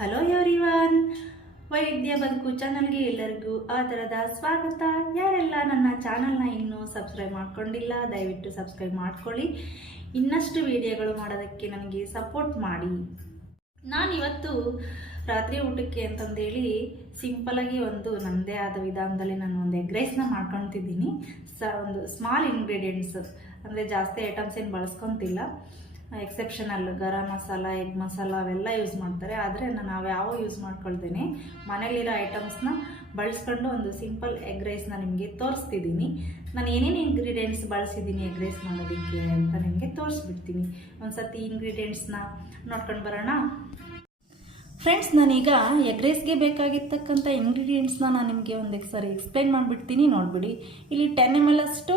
Hello everyone ವೈದ್ಯ ಬದುಕು ಚಾನಲ್ಗೆ ಎಲ್ಲರಿಗೂ ಆದರದ ಸ್ವಾಗತ. ಯಾರೆಲ್ಲ ನನ್ನ ಚಾನಲ್ನ ಇನ್ನೂ ಸಬ್ಸ್ಕ್ರೈಬ್ ಮಾಡ್ಕೊಂಡಿಲ್ಲ, ದಯವಿಟ್ಟು ಸಬ್ಸ್ಕ್ರೈಬ್ ಮಾಡ್ಕೊಳ್ಳಿ. ಇನ್ನಷ್ಟು ವಿಡಿಯೋಗಳು ಮಾಡೋದಕ್ಕೆ ನನಗೆ ಸಪೋರ್ಟ್ ಮಾಡಿ. ನಾನಿವತ್ತು ರಾತ್ರಿ ಊಟಕ್ಕೆ ಅಂತಂದೇಳಿ ಸಿಂಪಲಾಗಿ ಒಂದು ನನ್ನದೇ ಆದ ವಿಧಾನದಲ್ಲಿ ನಾನು ಒಂದು ಎಗ್ ರೈಸ್ನ ಮಾಡ್ಕೊತಿದ್ದೀನಿ. ಸ, ಒಂದು ಸ್ಮಾಲ್ ಇಂಗ್ರೀಡಿಯೆಂಟ್ಸ್ ಅಂದರೆ ಜಾಸ್ತಿ ಐಟಮ್ಸ್ ಏನು ಬಳಸ್ಕೊತಿಲ್ಲ. ಎಕ್ಸೆಪ್ಷನಲ್ ಗರಂ ಮಸಾಲ ಎಗ್ ಮಸಾಲ ಅವೆಲ್ಲ ಯೂಸ್ ಮಾಡ್ತಾರೆ. ಆದರೆ ನಾನು ಅವ್ಯಾವ ಯೂಸ್ ಮಾಡ್ಕೊಳ್ತೇನೆ. ಮನೇಲಿರೋ ಐಟಮ್ಸ್ನ ಬಳಸ್ಕೊಂಡು ಒಂದು ಸಿಂಪಲ್ ಎಗ್ ರೈಸ್ನ ನಿಮಗೆ ತೋರಿಸ್ತಿದ್ದೀನಿ ನಾನು ಏನೇನು ಇಂಗ್ರೀಡಿಯೆಂಟ್ಸ್ ಬಳಸಿದ್ದೀನಿ ಎಗ್ ರೈಸ್ ಮಾಡೋದಕ್ಕೆ ಅಂತ ನಿಮಗೆ ತೋರಿಸ್ಬಿಡ್ತೀನಿ. ಒಂದು ಸತಿ ಇಂಗ್ರೀಡಿಯೆಂಟ್ಸ್ನ ನೋಡ್ಕೊಂಡು ಬರೋಣ. ಫ್ರೆಂಡ್ಸ್ ನಾನೀಗ ಎಗ್ ರೈಸ್ಗೆ ಬೇಕಾಗಿರ್ತಕ್ಕಂಥ ಇಂಗ್ರೀಡಿಯೆಂಟ್ಸ್ನ ನಾನು ನಿಮಗೆ ಒಂದು ಸರಿ ಎಕ್ಸ್ಪ್ಲೈನ್ ಮಾಡಿಬಿಡ್ತೀನಿ. ನೋಡಿಬಿಡಿ. ಇಲ್ಲಿ ಟೆನ್ ಎಂ ಎಲ್ ಅಷ್ಟು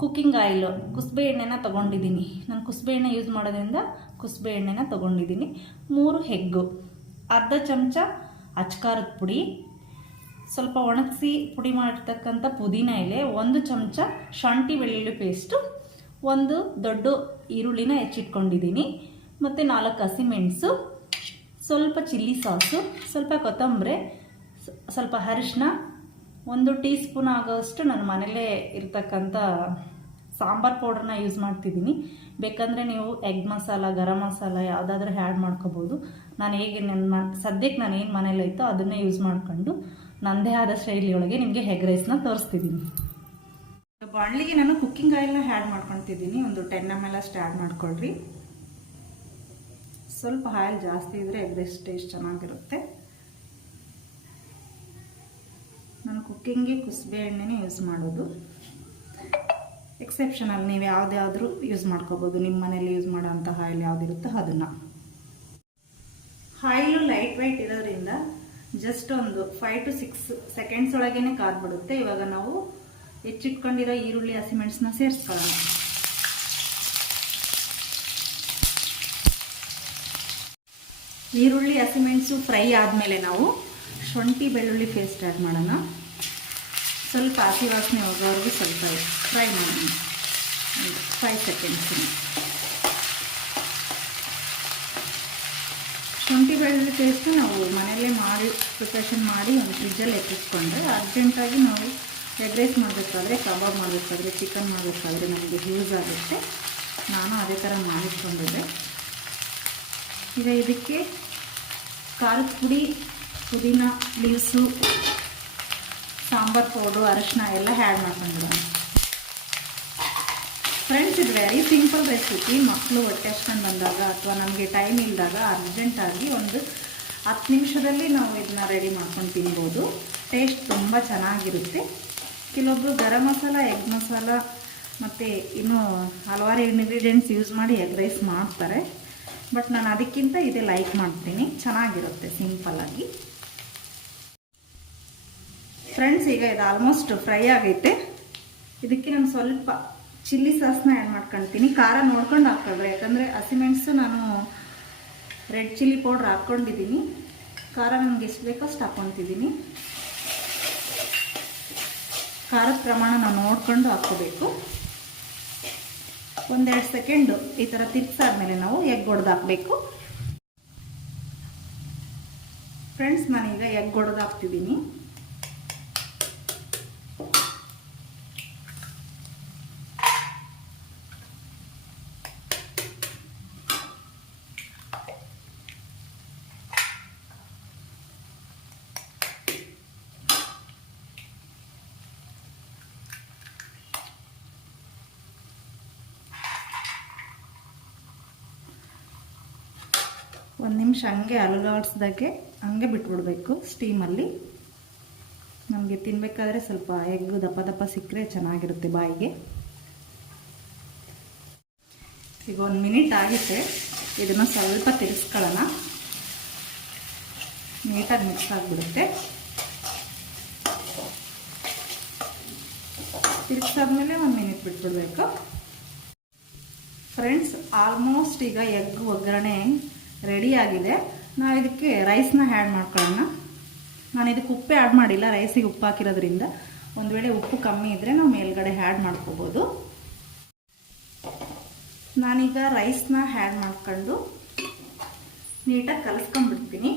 ಕುಕ್ಕಿಂಗ್ ಆಯಿಲು, ಕುಸುಬೆ ಎಣ್ಣೆನ ತೊಗೊಂಡಿದ್ದೀನಿ. ನಾನು ಕುಸುಬೆ ಎಣ್ಣೆ ಯೂಸ್ ಮಾಡೋದ್ರಿಂದ ಕುಸುಬೆ ಎಣ್ಣೆನ ತೊಗೊಂಡಿದ್ದೀನಿ. ಮೂರು ಹೆಗ್ಗು, ಅರ್ಧ ಚಮಚ ಅಚ್ಕಾರದ ಪುಡಿ, ಸ್ವಲ್ಪ ಒಣಗಿಸಿ ಪುಡಿ ಮಾಡಿರ್ತಕ್ಕಂಥ ಪುದೀನ ಎಲೆ, ಒಂದು ಚಮಚ ಶಾಂತಿ ಬೆಳ್ಳುಳ್ಳಿ ಪೇಸ್ಟು ಒಂದು ದೊಡ್ಡ ಈರುಳ್ಳಿನ ಹೆಚ್ಚಿಟ್ಕೊಂಡಿದ್ದೀನಿ. ಮತ್ತು ನಾಲ್ಕು ಹಸಿಮೆಣಸು, ಸ್ವಲ್ಪ ಚಿಲ್ಲಿ ಸಾಸು ಸ್ವಲ್ಪ ಕೊತ್ತಂಬರಿ ಸ್ವಲ್ಪ ಅರಿಶಿನ ಒಂದು ಟೀ ಸ್ಪೂನ್ ಆಗೋಷ್ಟು ನಾನು ಮನೇಲೇ ಇರ್ತಕ್ಕಂಥ ಸಾಂಬಾರ್ ಪೌಡ್ರನ್ನ ಯೂಸ್ ಮಾಡ್ತಿದ್ದೀನಿ. ಬೇಕಂದರೆ ನೀವು ಎಗ್ ಮಸಾಲ, ಗರಂ ಮಸಾಲ ಯಾವುದಾದ್ರೂ ಹ್ಯಾಡ್ ಮಾಡ್ಕೋಬೋದು. ನಾನು ಹೇಗೆ ನನ್ನ ಸದ್ಯಕ್ಕೆ ನಾನು ಏನು ಮನೇಲಿ ಐತೋ ಅದನ್ನೇ ಯೂಸ್ ಮಾಡ್ಕೊಂಡು ನನ್ನದೇ ಆದ ಶೈಲಿಯೊಳಗೆ ನಿಮಗೆ ಹೆಗ್ ರೈಸ್ನ ತೋರಿಸ್ತಿದ್ದೀನಿ. ಬಾಣಲಿಗೆ ನಾನು ಕುಕ್ಕಿಂಗ್ ಆಯಿಲ್ನ ಹ್ಯಾಡ್ ಮಾಡ್ಕೊತಿದ್ದೀನಿ ಒಂದು ಟೆನ್ ಎಂ ಎಲ್ ಅಷ್ಟು ಆ್ಯಡ್ ಮಾಡ್ಕೊಳ್ರಿ. ಸ್ವಲ್ಪ ಆಯಿಲ್ ಜಾಸ್ತಿ ಇದ್ದರೆ ಎಗ್ ರೈಸ್ ಟೇಸ್ಟ್ ಚೆನ್ನಾಗಿರುತ್ತೆ ನಾನು ಕುಕ್ಕಿಂಗ್ಗೆ ಕುಸುಬೆ ಎಣ್ಣೆನೇ ಯೂಸ್ ಮಾಡೋದು. ಎಕ್ಸೆಪ್ಷನಲ್ ನೀವು ಯಾವುದಾದ್ರೂ ಯೂಸ್ ಮಾಡ್ಕೋಬೋದು. ನಿಮ್ಮ ಮನೇಲಿ ಯೂಸ್ ಮಾಡೋಂಥ ಆಯಿಲ್ ಯಾವುದಿರುತ್ತೋ ಅದನ್ನು. ಆಯಿಲು ಲೈಟ್ ವೈಟ್ ಇರೋದ್ರಿಂದ ಜಸ್ಟ್ ಒಂದು ಫೈವ್ ಟು ಸಿಕ್ಸ್ ಸೆಕೆಂಡ್ಸ್ ಒಳಗೇನೆ ಕಾದ್ಬಿಡುತ್ತೆ. ಇವಾಗ ನಾವು ಹೆಚ್ಚಿಟ್ಕೊಂಡಿರೋ ಈರುಳ್ಳಿ, ಹಸಿಮೆಣಸನ್ನ ಸೇರಿಸ್ಕೊಳ್ಳೋಣ. ಈರುಳ್ಳಿ, ಹಸಿಮೆಣಸು ಫ್ರೈ ಆದಮೇಲೆ ನಾವು ಶುಂಠಿ, ಬೆಳ್ಳುಳ್ಳಿ ಪೇಸ್ಟ್ ಆ್ಯಡ್ ಮಾಡೋಣ. ಸ್ವಲ್ಪ ಹಸಿ ವಾಸನೆ ಹೋಗೋವರೆಗೂ ಸ್ವಲ್ಪ ಫ್ರೈ ಒಂದು ಫೈವ್ ಸೆಕೆಂಡ್ಸ್ ಶುಂಠಿ ಬೆಳ್ಳುಳ್ಳಿ ಪೇಸ್ಟು ನಾವು ಮನೆಯಲ್ಲೇ ಮಾಡಿ ಪ್ರಿಪ್ರೇಷನ್ ಮಾಡಿ ಒಂದು ಫ್ರಿಜ್ಜಲ್ಲಿ ಎತ್ತಿಸ್ಕೊಂಡ್ರೆ ಅರ್ಜೆಂಟಾಗಿ ನಾವು ಎಗ್ ರೈಸ್ ಮಾಡಬೇಕಾದ್ರೆ, ಕಬಾಬ್ ಮಾಡಬೇಕಾದ್ರೆ ಚಿಕನ್ ಮಾಡಬೇಕಾದ್ರೆ ನಮಗೆ ಯೂಸ್ ಆಗುತ್ತೆ. ನಾನು ಅದೇ ಥರ ಮಾಡಿಟ್ಕೊಂಡಿದ್ದೆ. ಈಗ ಇದಕ್ಕೆ ಖಾರದ ಪುಡಿ, ಪುದೀನ ಲೀವ್ಸು ಸಾಂಬಾರ್, ಪೌಡ್ರು, ಅರಶಿನ ಎಲ್ಲ ಹ್ಯಾಡ್ ಮಾಡ್ಕೊಂಡಿರೋಣ ಫ್ರೆಂಡ್ಸ್ ಇದು ವೆರಿ ಸಿಂಪಲ್ ರೆಸಿಪಿ ಮಕ್ಕಳು ಹೊಟ್ಟೆ ಹಚ್ಕೊಂಡು ಬಂದಾಗ ಅಥವಾ ನಮಗೆ ಟೈಮ್ ಇಲ್ಲದಾಗ ಅರ್ಜೆಂಟಾಗಿ ಒಂದು ಹತ್ತು ನಿಮಿಷದಲ್ಲಿ ನಾವು ಇದನ್ನ ರೆಡಿ ಮಾಡ್ಕೊಂಡು ತಿನ್ಬೋದು. ಟೇಸ್ಟ್ ತುಂಬ ಚೆನ್ನಾಗಿರುತ್ತೆ. ಕೆಲವೊಬ್ಬರು ಗರಂ ಮಸಾಲ ಎಗ್ ಮಸಾಲ ಮತ್ತು ಇನ್ನೂ ಹಲವಾರು ಇಂಗ್ರೀಡಿಯೆಂಟ್ಸ್ ಯೂಸ್ ಮಾಡಿ ಎಗ್ ರೈಸ್ ಮಾಡ್ತಾರೆ. ಬಟ್ ನಾನು ಅದಕ್ಕಿಂತ ಇದೇ ಲೈಕ್ ಮಾಡ್ತೀನಿ. ಚೆನ್ನಾಗಿರುತ್ತೆ ಸಿಂಪಲ್ಲಾಗಿ ಫ್ರೆಂಡ್ಸ್, ಈಗ ಇದು ಆಲ್ಮೋಸ್ಟ್ ಫ್ರೈ ಆಗೈತೆ. ಇದಕ್ಕೆ ನಾನು ಸ್ವಲ್ಪ ಚಿಲ್ಲಿ ಸಾಸ್ನ ಆ್ಯಡ್ ಮಾಡ್ಕೊಳ್ತೀನಿ ಖಾರ ನೋಡ್ಕೊಂಡು ಹಾಕ್ಕೊಳ್ರಿ. ಯಾಕಂದರೆ ಹಸಿಮೆಣಸು ನಾನು ರೆಡ್ ಚಿಲ್ಲಿ ಪೌಡ್ರ್ ಹಾಕ್ಕೊಂಡಿದ್ದೀನಿ. ಖಾರ ನನಗೆ ಎಷ್ಟು ಬೇಕೋ ಅಷ್ಟು ಹಾಕ್ಕೊತಿದ್ದೀನಿ. ಖಾರದ ಪ್ರಮಾಣ ನಾವು ನೋಡ್ಕೊಂಡು ಹಾಕ್ಕೋಬೇಕು. ಒಂದೆರಡು ಸೆಕೆಂಡು ಈ ಥರ ತಿರ್ಸಾದ್ಮೇಲೆ ನಾವು ಎಗ್ ಹೊಡೆದು ಹಾಕಬೇಕು. ಫ್ರೆಂಡ್ಸ್ ನಾನೀಗ ಎಗ್ ಹೊಡೆದು ಹಾಕ್ತಿದ್ದೀನಿ. ಒಂದು ನಿಮಿಷ ಹಂಗೆ ಅಲುಗಾಡಿಸ್ದಾಗೆ ಹಂಗೆ ಬಿಟ್ಬಿಡ್ಬೇಕು ಸ್ಟೀಮಲ್ಲಿ. ನಮಗೆ ತಿನ್ನಬೇಕಾದ್ರೆ ಸ್ವಲ್ಪ ಎಗ್ ದಪ್ಪ ದಪ್ಪ ಸಿಕ್ಕರೆ ಚೆನ್ನಾಗಿರುತ್ತೆ ಬಾಯಿಗೆ. ಈಗ ಒಂದು ಮಿನಿಟ್ ಆಗುತ್ತೆ ಇದನ್ನು ಸ್ವಲ್ಪ ತಿರ್ಸ್ಕೊಳ್ಳೋಣ. ನೀಟಾಗಿ ಮಿಕ್ಸ್ ಆಗಿಬಿಡುತ್ತೆ. ತಿರ್ಸಾದ್ಮೇಲೆ ಒಂದು ಮಿನಿಟ್ ಬಿಟ್ಬಿಡ್ಬೇಕು. ಫ್ರೆಂಡ್ಸ್ ಆಲ್ಮೋಸ್ಟ್ ಈಗ ಎಗ್ ಒಗ್ಗರಣೆ ರೆಡಿ ಆಗಿದೆ ನಾವು ಇದಕ್ಕೆ ರೈಸ್ನ ಆ್ಯಡ್ ಮಾಡ್ಕೊಳ್ಳೋಣ. ನಾನು ಇದಕ್ಕೆ ಉಪ್ಪೇ ಆ್ಯಡ್ ಮಾಡಿಲ್ಲ ರೈಸಿಗೆ ಉಪ್ಪು ಹಾಕಿರೋದ್ರಿಂದ. ಒಂದು ವೇಳೆ ಉಪ್ಪು ಕಮ್ಮಿ ಇದ್ದರೆ ನಾವು ಮೇಲ್ಗಡೆ ಆ್ಯಡ್ ಮಾಡ್ಕೋಬೋದು. ನಾನೀಗ ರೈಸ್ನ ಹ್ಯಾಡ್ ಮಾಡ್ಕೊಂಡು ನೀಟಾಗಿ ಕಲಿಸ್ಕೊಂಡ್ಬಿಡ್ತೀನಿ.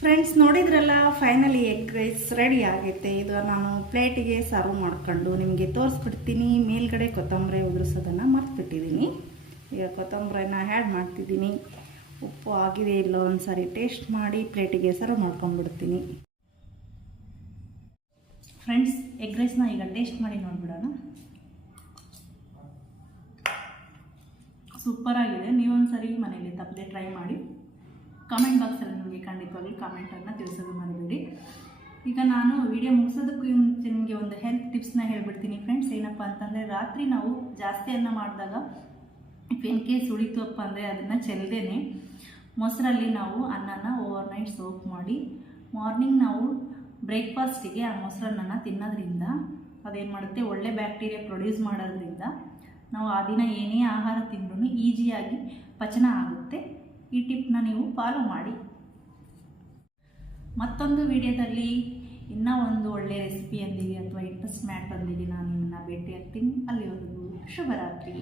ಫ್ರೆಂಡ್ಸ್ ನೋಡಿದ್ರಲ್ಲ ಫೈನಲಿ ಎಗ್ ರೈಸ್ ರೆಡಿ ಆಗೈತೆ. ಇದು ನಾನು ಪ್ಲೇಟಿಗೆ ಸರ್ವ್ ಮಾಡ್ಕೊಂಡು ನಿಮಗೆ ತೋರಿಸ್ಬಿಡ್ತೀನಿ. ಮೇಲ್ಗಡೆ ಕೊತ್ತಂಬರಿ ಉದುರಿಸೋದನ್ನು ಮರ್ತುಬಿಟ್ಟಿದ್ದೀನಿ ಈಗ ಕೊತ್ತಂಬರಿನ ಆ್ಯಡ್ ಮಾಡ್ತಿದ್ದೀನಿ ಉಪ್ಪು ಆಗಿದೆ ಇಲ್ಲೋ ಒಂದು ಟೇಸ್ಟ್ ಮಾಡಿ ಪ್ಲೇಟಿಗೆ ಸರ್ವ್ ಮಾಡ್ಕೊಂಡ್ಬಿಡ್ತೀನಿ. ಫ್ರೆಂಡ್ಸ್ ಎಗ್ ರೈಸ್ನ ಈಗ ಟೇಸ್ಟ್ ಮಾಡಿ ನೋಡಿಬಿಡೋಣ. ಸೂಪರಾಗಿದೆ ನೀವೊಂದು ಸರಿ ಮನೇಲಿ ತಪ್ಪದೆ ಟ್ರೈ ಮಾಡಿ. ಕಾಮೆಂಟ್ ಬಾಕ್ಸಲ್ಲಿ ನಿಮಗೆ ಖಂಡಿತವಾಗ್ಲೂ ಕಾಮೆಂಟನ್ನು ತಿಳಿಸೋದು ಮಾಡಬೇಡಿ ಈಗ ನಾನು ವಿಡಿಯೋ ಮುಗಿಸೋದಕ್ಕೂ ನಿಮಗೆ ಒಂದು ಹೆಲ್ತ್ ಟಿಪ್ಸ್ನ ಹೇಳ್ಬಿಡ್ತೀನಿ ಫ್ರೆಂಡ್ಸ್ ಏನಪ್ಪ ಅಂತಂದರೆ, ರಾತ್ರಿ ನಾವು ಜಾಸ್ತಿ ಅನ್ನ ಮಾಡಿದಾಗ ಇನ್ ಕೇಸ್ ಉಳಿತಪ್ಪ ಅಂದರೆ ಅದನ್ನು ಚೆಲ್ಲದೇನೆ ಮೊಸರಲ್ಲಿ ನಾವು ಅನ್ನನ ಓವರ್ ನೈಟ್ ಸೋಪ್ ಮಾಡಿ ಮಾರ್ನಿಂಗ್ ನಾವು ಬ್ರೇಕ್ಫಾಸ್ಟಿಗೆ ಆ ಮೊಸರನ್ನ ತಿನ್ನೋದ್ರಿಂದ ಅದೇನು ಮಾಡುತ್ತೆ, ಒಳ್ಳೆ ಬ್ಯಾಕ್ಟೀರಿಯಾ ಪ್ರೊಡ್ಯೂಸ್ ಮಾಡೋದ್ರಿಂದ ನಾವು ಆ ದಿನ ಏನೇ ಆಹಾರ ತಿಂದ್ರೂ ಈಸಿಯಾಗಿ ಪಚನ ಆಗುತ್ತೆ. ಈ ಟಿಪ್ನ ನೀವು ಫಾಲೋ ಮಾಡಿ. ಮತ್ತೊಂದು ವಿಡಿಯೋದಲ್ಲಿ ಇನ್ನೂ ಒಂದು ಒಳ್ಳೆಯ ರೆಸಿಪಿಯೊಂದಿಗೆ ಅಥವಾ ಇಂಟ್ರೆಸ್ಟ್ ಮ್ಯಾಟೊಂದಿಗೆ ನಾನು ನಿಮ್ಮನ್ನು ಭೇಟಿ ಅಲ್ಲಿ ಅಲ್ಲಿವರೆಗೂ ಶುಭರಾತ್ರಿ.